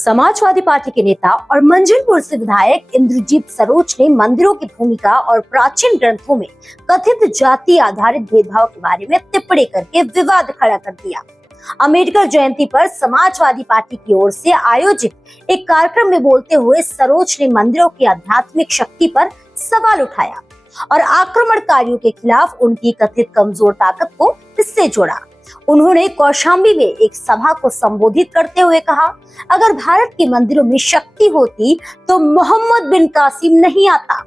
Samajwadi party के नेता और मंझनपुर से विधायक इंद्रजीत सरोज ने मंदिरों की भूमिका और प्राचीन ग्रंथों में कथित जाति आधारित भेदभाव के बारे में टिप्पणी करके विवाद खड़ा कर दिया। अम्बेडकर जयंती पर समाजवादी पार्टी की ओर से आयोजित एक कार्यक्रम में बोलते हुए सरोज ने मंदिरों की आध्यात्मिक शक्ति पर सवाल उठाया और आक्रमणकारियों के खिलाफ उनकी कथित कमजोर ताकत को इससे जोड़ा। उन्होंने कौशाम्बी में एक सभा को संबोधित करते हुए कहा, अगर भारत के मंदिरों में शक्ति होती तो मोहम्मद बिन कासिम नहीं आता,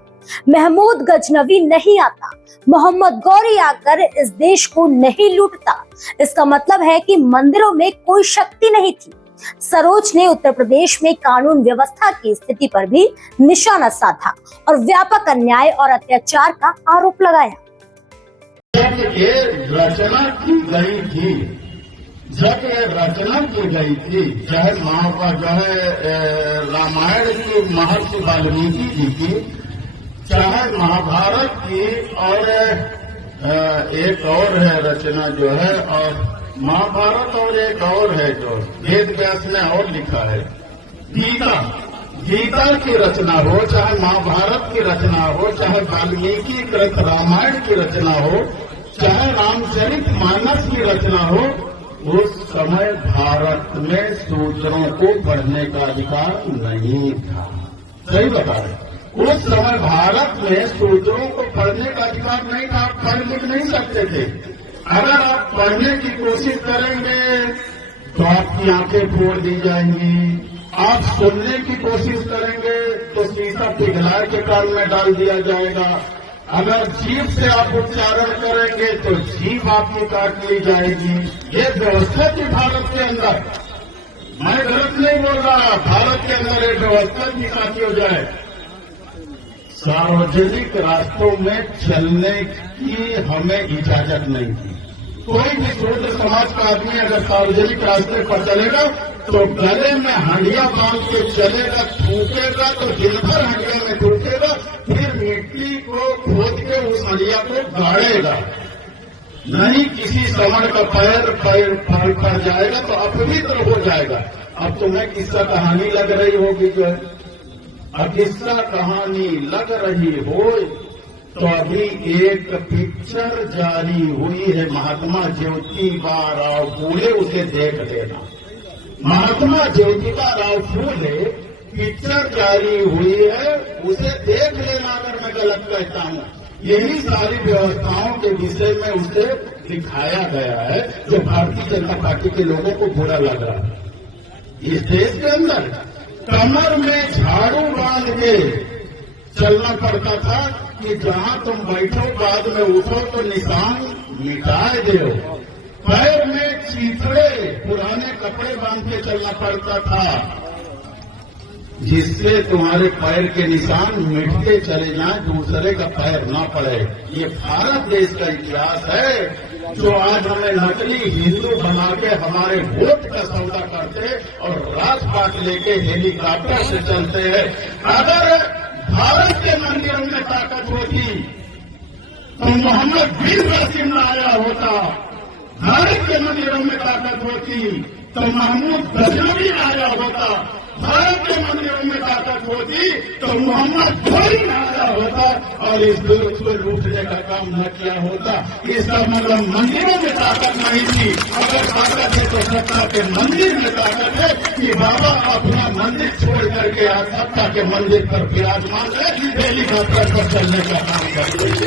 महमूद गजनवी नहीं आता, मोहम्मद गौरी आकर इस देश को नहीं लूटता। इसका मतलब है कि मंदिरों में कोई शक्ति नहीं थी। सरोज ने उत्तर प्रदेश में कानून व्यवस्था की स्थिति पर भी निशाना साधा और व्यापक अन्याय और अत्याचार का आरोप लगाया। जब ये रचना की गई थी, चाहे रामायण की महर्षि वाल्मीकि जी की, चाहे महाभारत की, और एक और है रचना जो है, और महाभारत और एक और है जो वेद व्यास ने और लिखा है, गीता की रचना हो, चाहे महाभारत की रचना हो, चाहे वाल्मीकि कृत रामायण की रचना हो, चाहे रामचरित मानस की रचना हो, उस समय भारत में शूद्रों को पढ़ने का अधिकार नहीं था। सही बता रहे, उस समय भारत में शूद्रों को पढ़ने का अधिकार नहीं था। आप पढ़ लिख नहीं सकते थे। अगर आप पढ़ने की कोशिश करेंगे तो आपकी आंखें फोड़ दी जाएंगी। आप सुनने की कोशिश करेंगे तो शीशा पिघला के कान में डाल दिया जाएगा। अगर जीभ से आप उच्चारण करेंगे तो जीभ आपकी काट ली जाएगी। ये व्यवस्था थी भारत के अंदर। मैं गलत नहीं बोल रहा, भारत के अंदर एक व्यवस्था की साथी हो जाए। सार्वजनिक रास्तों में चलने की हमें इजाजत नहीं थी। कोई भी शूद्र समाज का आदमी अगर सार्वजनिक रास्ते पर चलेगा तो गले में हंडिया बांध के चलेगा, थूकेगा तो दिन भर हंडिया में थूकेगा, फिर मिट्टी को खोद के उस हंडिया को गाड़ेगा। नहीं किसी समण का पैर पर जाएगा तो अपवित्र हो जाएगा। अब तुम्हें किस्सा कहानी लग रही होगी जो है, अब किस्सा कहानी लग रही हो तो अभी एक पिक्चर जारी हुई है, महात्मा ज्योतिबा राव फूले, उसे देख लेना। महात्मा ज्योतिबा राव फूले पिक्चर जारी हुई है, उसे देख लेना अगर मैं गलत कहता हूं। यही सारी व्यवस्थाओं के विषय में उसे दिखाया गया है जो भारतीय जनता पार्टी के लोगों को बुरा लग रहा है। इस देश के अंदर कमर में झाड़ू बांध के चलना पड़ता था कि जहां तुम बैठो बाद में उठो तो निशान मिटाए दो। पैर में चीथड़े पुराने कपड़े बांध के चलना पड़ता था जिससे तुम्हारे पैर के निशान मिटते चले जाएं, दूसरे का पैर न पड़े। ये भारत देश का इतिहास है जो आज हमें नकली हिंदू बना के हमारे वोट का सौदा करते और राजपाट लेके हेलीकॉप्टर से चलते हैं। अगर भारत के मंदिरों में ताकत होती तो मोहम्मद बिन कासिम न आया होता। भारत के मंदिरों में ताकत होती तो महमूद गजनवी न आया होता। भारत के मंदिरों में ताकत होती तो मोहम्मद गौरी न आया होता और इस देश को लूटने का काम न किया होता। इसका मतलब मंदिरों में ताकत नहीं थी। अगर ताकत है तो सत्ता के मंदिर में ताकत है कि बाबा अपना मंदिर छोड़ करके सत्ता के मंदिर पर विराजमान है, हेलीकॉप्टर पर चलने का काम करते हैं।